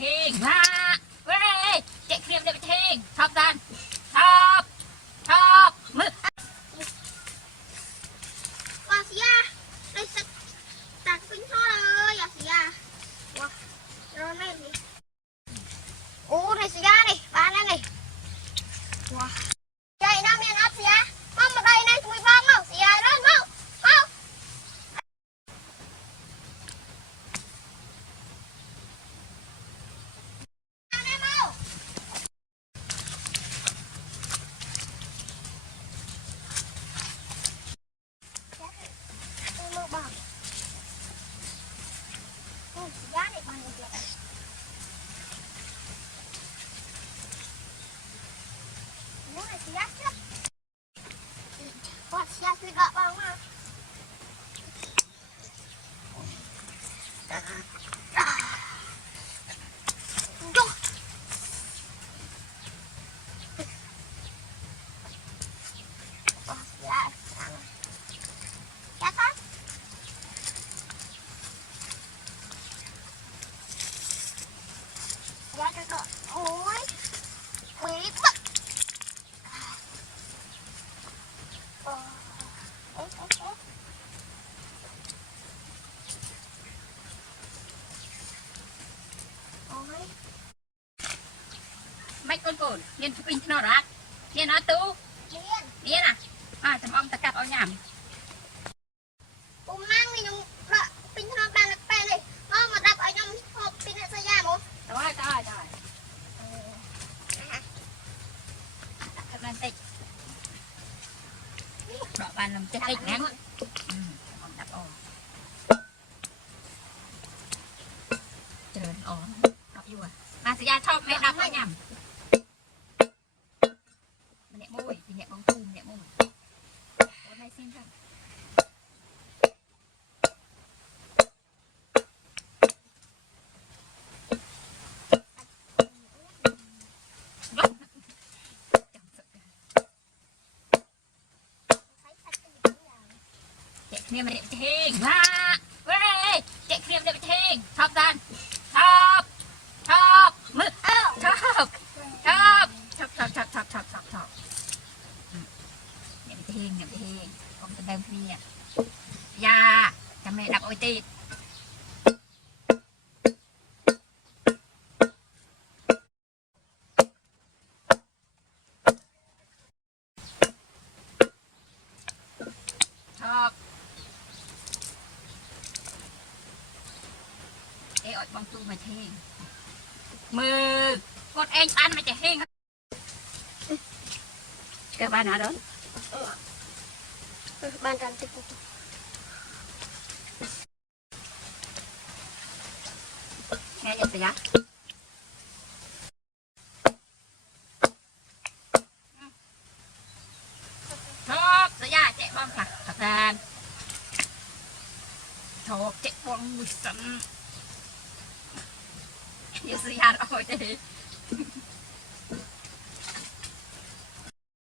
Thiền ra về chạy kia để thiền thọc đàn thọc thọc mực Wah sia, đây sạch tạt pin thôi ơi, ya sia. Wah, rồi này gì? Này sia này, bán này. Wah, chạy nam miền áp sia, mong mà đây này tụi bom không, sia đó không, không. Wah, sia tidak banget. Duh. Wah, sia. Ya kan? Ya kan. Ôi. Quý bậc. mấy con cồn nhìn chụp hình nó đó nhìn nó tú nhìn à chấm ông ta cắt ở nhảm Bố mang mình dùng đợi pin nó bàn được bè này ngon mà đập ở trong hộp pin hệ ra bố rồi thật là tịch đọ bàn làm chết tịch ngắn ông đập ồ trời ồ đập vô à sẽ ra thọc mẹ đập ở nhảm nhẹ môi nhẹ bóng thùm nhẹ môi hôm nay xin thật chạy khiêm để thiền ra về chạy khiêm để thiền thọc đàn thọc thọc mực thọc thọc để thiền ông ta đem kia ya cho mẹ đập ôi tít thọc ê ôi bông tu mà thiền mực con anh ăn mà chạy thiền cái ba nào đó bàn tràn tịch nghe nhận giá thọc rồi ra chạy bom thật ra thọc chạy bom mùi sẵn như sư ra rồi đi